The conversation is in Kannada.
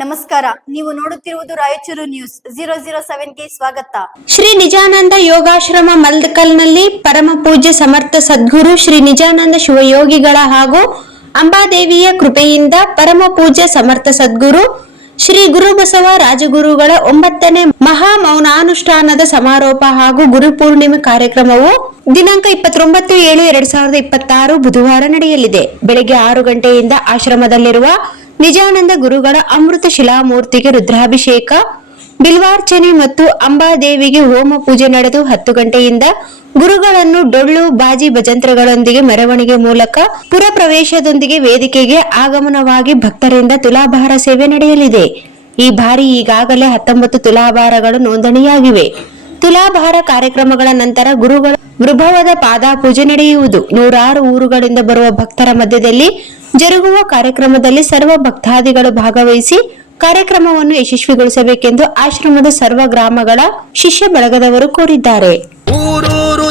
ನಮಸ್ಕಾರ, ನೀವು ನೋಡುತ್ತಿರುವುದು ರಾಯಚೂರು ನ್ಯೂಸ್ 007ಗೆ ಸ್ವಾಗತ. ಶ್ರೀ ನಿಜಾನಂದ ಯೋಗಾಶ್ರಮ ಮಲ್ದಕಲ್ನಲ್ಲಿ ಪರಮ ಪೂಜ್ಯ ಸಮರ್ಥ ಸದ್ಗುರು ಶ್ರೀ ನಿಜಾನಂದ ಶಿವಯೋಗಿಗಳ ಹಾಗೂ ಅಂಬಾದೇವಿಯ ಕೃಪೆಯಿಂದ ಪರಮ ಪೂಜ್ಯ ಸಮರ್ಥ ಸದ್ಗುರು ಶ್ರೀ ಗುರುಬಸವ ರಾಜಗುರುಗಳ 9ನೇ ಮಹಾ ಮೌನಾನುಷ್ಠಾನದ ಸಮಾರೋಪ ಹಾಗೂ ಗುರುಪೂರ್ಣಿಮೆ ಕಾರ್ಯಕ್ರಮವು ದಿನಾಂಕ 29/7/2026 ಬುಧವಾರ ನಡೆಯಲಿದೆ. ಬೆಳಗ್ಗೆ 6 ಗಂಟೆಯಿಂದ ಆಶ್ರಮದಲ್ಲಿರುವ ನಿಜಾನಂದ ಗುರುಗಳ ಅಮೃತ ಶಿಲಾಮೂರ್ತಿಗೆ ರುದ್ರಾಭಿಷೇಕ, ಬಿಲ್ವಾರ್ಚನೆ ಮತ್ತು ಅಂಬಾದೇವಿಗೆ ಹೋಮ ಪೂಜೆ ನಡೆದು 10 ಗಂಟೆಯಿಂದ ಗುರುಗಳನ್ನು ಡೊಳ್ಳು ಬಾಜಿ ಭಜಂತ್ರಗಳೊಂದಿಗೆ ಮೆರವಣಿಗೆ ಮೂಲಕ ಪುರ ಪ್ರವೇಶದೊಂದಿಗೆ ವೇದಿಕೆಗೆ ಆಗಮನವಾಗಿ ಭಕ್ತರಿಂದ ತುಲಾಭಾರ ಸೇವೆ ನಡೆಯಲಿದೆ. ಈ ಬಾರಿ ಈಗಾಗಲೇ 19 ತುಲಾಭಾರಗಳು ನೋಂದಣಿಯಾಗಿವೆ. ತುಲಾಭಾರ ಕಾರ್ಯಕ್ರಮಗಳ ನಂತರ ಗುರುಗಳ ವೃಭವದ ಪಾದಾಪೂಜೆ ನಡೆಯುವುದು. 100 ಊರುಗಳಿಂದ ಬರುವ ಭಕ್ತರ ಮಧ್ಯದಲ್ಲಿ ಜರುಗುವ ಕಾರ್ಯಕ್ರಮದಲ್ಲಿ ಸರ್ವ ಭಕ್ತಾದಿಗಳು ಭಾಗವಹಿಸಿ ಕಾರ್ಯಕ್ರಮವನ್ನು ಯಶಸ್ವಿಗೊಳಿಸಬೇಕೆಂದು ಆಶ್ರಮದ ಸರ್ವ ಗ್ರಾಮಗಳ ಶಿಷ್ಯ ಬಳಗದವರು ಕೋರಿದ್ದಾರೆ.